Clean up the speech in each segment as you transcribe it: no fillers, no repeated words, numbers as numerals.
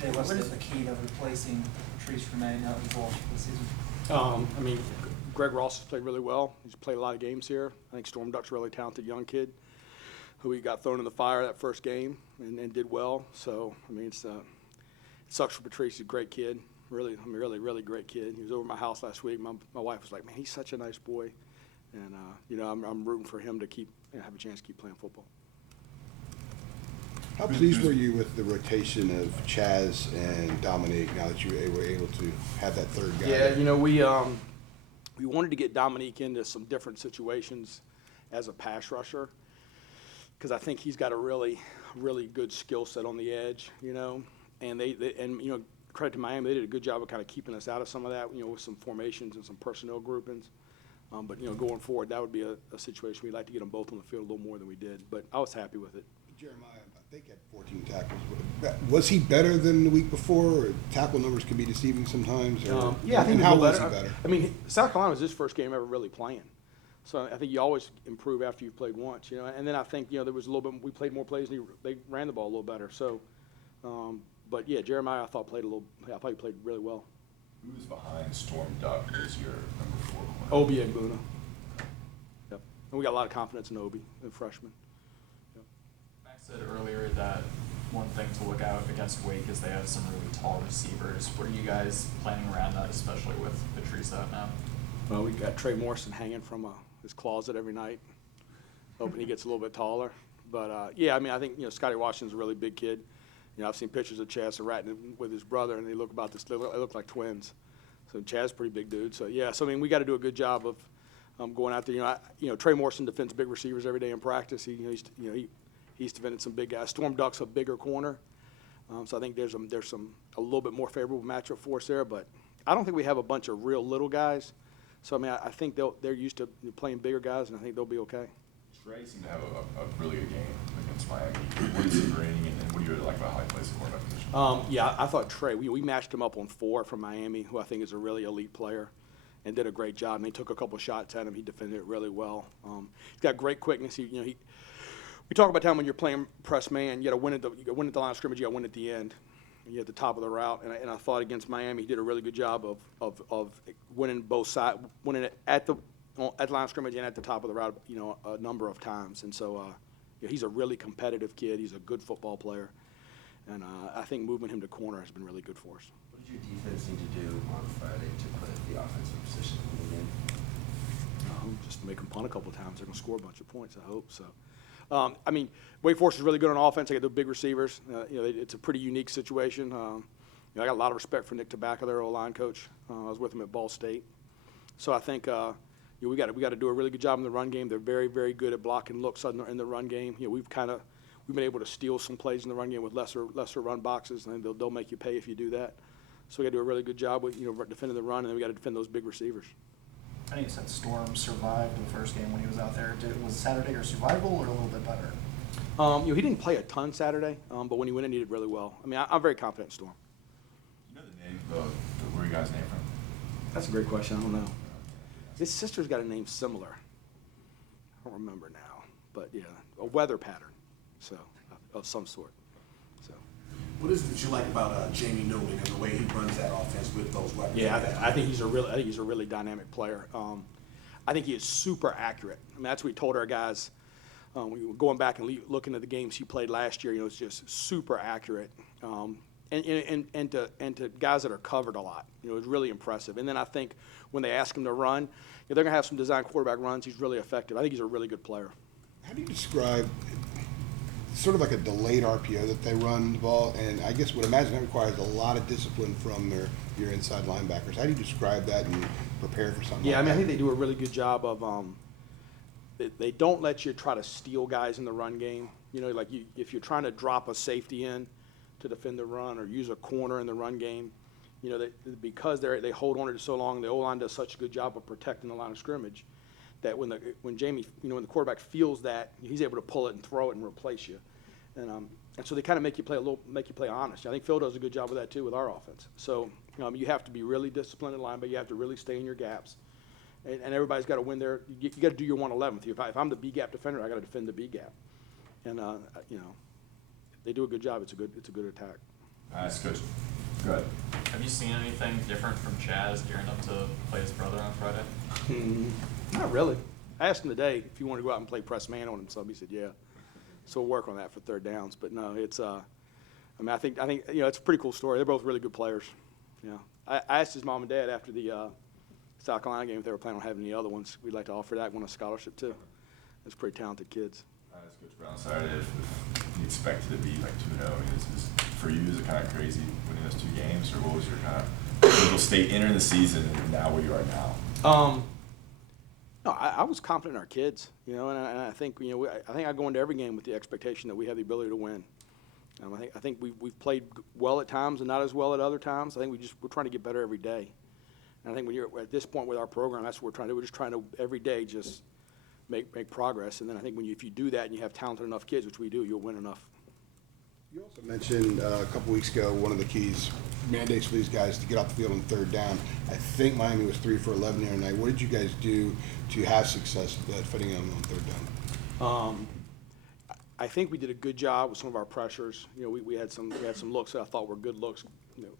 Jay, what's the key to replacing Patrice Remain out in Walsh this season? I mean, Greg Ross has played really well. He's played a lot of games here. I think Storm Duck's a really talented young kid who he got thrown in the fire that first game and did well. So, I mean, it sucks for Patrice. He's a great kid. Really great kid. He was over at my house last week. My wife was like, man, he's such a nice boy. And, you know, I'm rooting for him to have a chance to keep playing football. How pleased were you with the rotation of Chaz and Dominique now that you were able to have that third guy? Yeah, you know, we wanted to get Dominique into some different situations as a pass rusher because I think he's got a really good skill set on the edge, you know. And and you know, credit to Miami, they did a good job of kind of keeping us out of some of that, you know, with some formations and some personnel groupings. But you know, going forward, that would be a situation we'd like to get them both on the field a little more than we did. But I was happy with it. Jeremiah, I think, had 14 tackles. Was he better than the week before? Or tackle numbers can be deceiving sometimes. Yeah, I think how was he better? I mean, South Carolina was his first game ever really playing. So I think you always improve after you've played once, you know. And then I think, you know, there was a little bit, we played more plays and they ran the ball a little better. So, but yeah, Jeremiah I thought he played really well. Who is behind Storm Duck as your number 4 corner? Obi and Buna. Yep. And we got a lot of confidence in Obi, the freshman. Max said earlier that one thing to look out against Wake is they have some really tall receivers. What are you guys planning around that, especially with Patrice out now? Well, we got Trey Morrison hanging from his closet every night, hoping he gets a little bit taller. But, yeah, I mean, I think, you know, Scotty Washington's a really big kid. You know, I've seen pictures of Chaz Ratton with his brother, and they look like twins. So Chaz's a pretty big dude. So, yeah, so, I mean, we got to do a good job of going out there. You know, Trey Morrison defends big receivers every day in practice. He's defended some big guys. Storm Duck's a bigger corner. So I think there's a little bit more favorable matchup for us there. But I don't think we have a bunch of real little guys. So, I mean, I think they're used to playing bigger guys, and I think they'll be okay. Trey seemed to have a really good game against Miami. What is he bringing, and what do you really like about how he plays the quarterback position? Yeah, I thought Trey, we matched him up on 4 from Miami, who I think is a really elite player, and did a great job. And they took a couple shots at him. He defended it really well. He's got great quickness. We talk about time when you're playing press man, you got to win at the line of scrimmage, you got to win at the end. You at the top of the route, and I thought against Miami he did a really good job of winning both sides, winning it at the line of scrimmage and at the top of the route, you know, a number of times. And so, yeah, he's a really competitive kid. He's a good football player, and I think moving him to corner has been really good for us. What did your defense need to do on Friday to put the offensive position in the game? Just make them punt a couple of times. They're going to score a bunch of points, I hope so. I mean, Wake Forest is really good on offense. They got the big receivers. You know, it's a pretty unique situation. You know, I got a lot of respect for Nick Tobacco, their O-line coach. I was with him at Ball State. So I think you know, we got to do a really good job in the run game. They're very, very good at blocking looks in the run game. You know, we've been able to steal some plays in the run game with lesser run boxes, and they'll make you pay if you do that. So we got to do a really good job with, you know, defending the run, and then we got to defend those big receivers. I think you said Storm survived the first game when he was out there. Was Saturday your survival or a little bit better? You know, he didn't play a ton Saturday, but when he went in, he did really well. I mean, I'm very confident in Storm. You know the name, where you guys' name from? That's a great question. I don't know. His sister's got a name similar. I don't remember now, but yeah, a weather pattern, so of some sort. So. What is it that you like about Jamie Newman and the way he runs that offense with those weapons? Yeah, I think he's a really dynamic player. I think he is super accurate. I mean, that's what we told our guys. We were going back and looking at the games he played last year. You know, it's just super accurate. And to guys that are covered a lot, you know, it's really impressive. And then I think when they ask him to run, you know, they're gonna have some design quarterback runs. He's really effective. I think he's a really good player. How do you describe sort of like a delayed RPO that they run the ball? And I guess would imagine that requires a lot of discipline from your inside linebackers. How do you describe that and prepare for something? Yeah, like I mean, that? I think they do a really good job of. They don't let you try to steal guys in the run game. You know, like if you're trying to drop a safety in to defend the run or use a corner in the run game, you know, because they hold on to it so long, the O-line does such a good job of protecting the line of scrimmage that when Jamie, you know, when the quarterback feels that, he's able to pull it and throw it and replace you. And so they kind of make you play honest. I think Phil does a good job of that too with our offense. So you have to be really disciplined in line, but you have to really stay in your gaps. And everybody's got to win there. You got to do your 111th. If I'm the B gap defender, I got to defend the B gap. And you know, they do a good job. It's a good attack. Nice, Coach. Go ahead. Have you seen anything different from Chaz gearing up to play his brother on Friday? Not really. I asked him today if he wanted to go out and play press man on himself. He said, yeah. So we'll work on that for third downs. But no, it's I mean, I think it's a pretty cool story. They're both really good players. I asked his mom and dad after the South Carolina game if they were planning on having any other ones. We'd like to offer that one a scholarship too. It's pretty talented kids. As Coach Brown said, if you expected to be like 2-0, I mean, for you, is it kind of crazy winning those 2 games, or what was your kind of mental state entering the season and now where you are now? No, I was confident in our kids, and I think I think I go into every game with the expectation that we have the ability to win. I think we've played well at times and not as well at other times. I think we're trying to get better every day. And I think when you're at this point with our program, that's what we're trying to do. We're just trying to every day just make progress. And then I think if you do that and you have talented enough kids, which we do, you'll win enough. You also mentioned a couple weeks ago, one of the keys mandates for these guys to get off the field on third down. I think Miami was 3 for 11 the other night. What did you guys do to have success fitting them on third down? I think we did a good job with some of our pressures. We had some looks that I thought were good looks.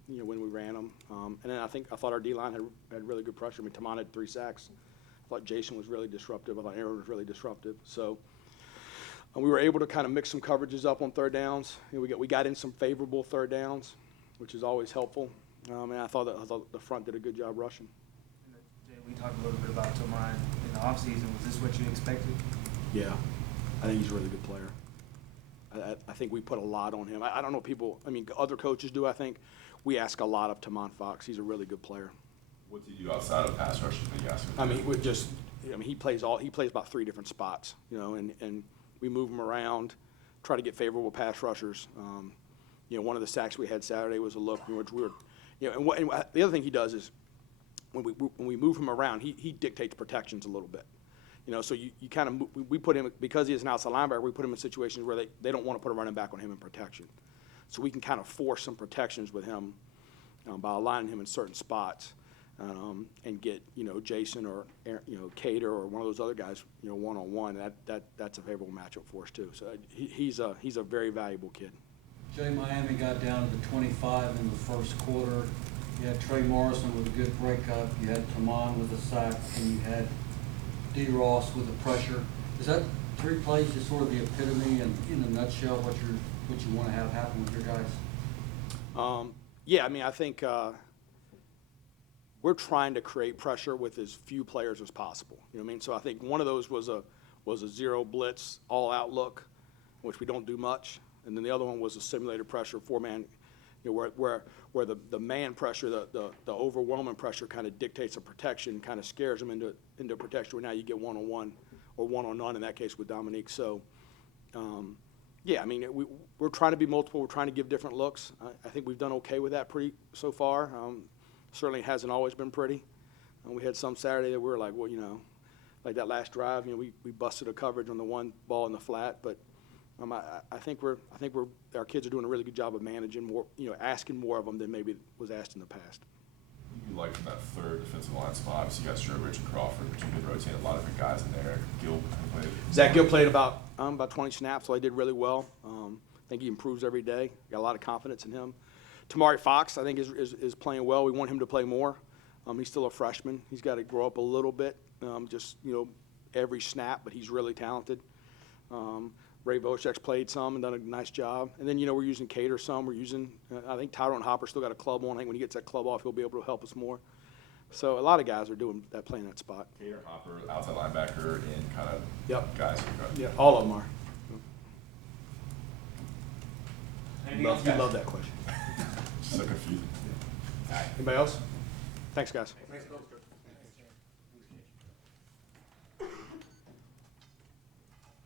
When we ran them, and then I thought our D-line had really good pressure. I mean, Tamon had 3 sacks. I thought Jason was really disruptive. I thought Aaron was really disruptive. So we were able to kind of mix some coverages up on third downs. We got in some favorable third downs, which is always helpful. And I thought the front did a good job rushing. Jay, we talked a little bit about Tamon in the offseason. Was this what you expected? Yeah, I think he's a really good player. I think we put a lot on him. I don't know people. I mean, other coaches do. I think we ask a lot of Tamon Fox. He's a really good player. What do you do outside of pass rush that you ask him? He plays about 3 different spots, and we move him around, try to get favorable pass rushers. One of the sacks we had Saturday was a look in which we were, and the other thing he does is when we move him around, he dictates protections a little bit. So you kind of we put him, because he is an outside linebacker, we put him in situations where they don't want to put a running back on him in protection. So we can kind of force some protections with him by aligning him in certain spots and get Jason or Cater or one of those other guys one-on-one. That's a favorable matchup for us too. So he's a very valuable kid. Jay, Miami got down to the 25 in the first quarter. You had Trey Morrison with a good breakup. You had Tamon with a sack, and you had D. Ross with the pressure. Is that 3 plays just sort of the epitome and in a nutshell what you want to have happen with your guys? Yeah, I mean, I think we're trying to create pressure with as few players as possible. You know what I mean? So I think one of those was a zero blitz all out look, which we don't do much, and then the other one was a simulated pressure 4-man. Where the man pressure, the overwhelming pressure kind of dictates a protection, kind of scares them into protection, where now you get one-on-one or one-on-none in that case with Dominique. So, yeah, I mean, we're trying to be multiple. We're trying to give different looks. I think we've done okay with that so far. Certainly hasn't always been pretty. We had some Saturday that we were like, well, like that last drive, we busted a coverage on the one ball in the flat, but I think our kids are doing a really good job of managing more, asking more of them than maybe was asked in the past. You like from that third defensive line spot, so you got Strobridge and Crawford, but you could rotate a lot of different guys in there. Gill played. Zach Gill played about 20 snaps, so I did really well. I think he improves every day. Got a lot of confidence in him. Tamari Fox, I think, is playing well. We want him to play more. He's still a freshman. He's got to grow up a little bit, every snap, but he's really talented. Ray Voshek's played some and done a nice job. And then, we're using Cater some. We're using, I think Tyrone Hopper still got a club on. I think when he gets that club off, he'll be able to help us more. So a lot of guys are doing that, playing that spot. Cater, Hopper, outside linebacker, and kind of guys. Yeah, all of them are. Anything else, You guys? love that question. Just so confusing. Anybody else? Thanks, guys. Thanks, Coach.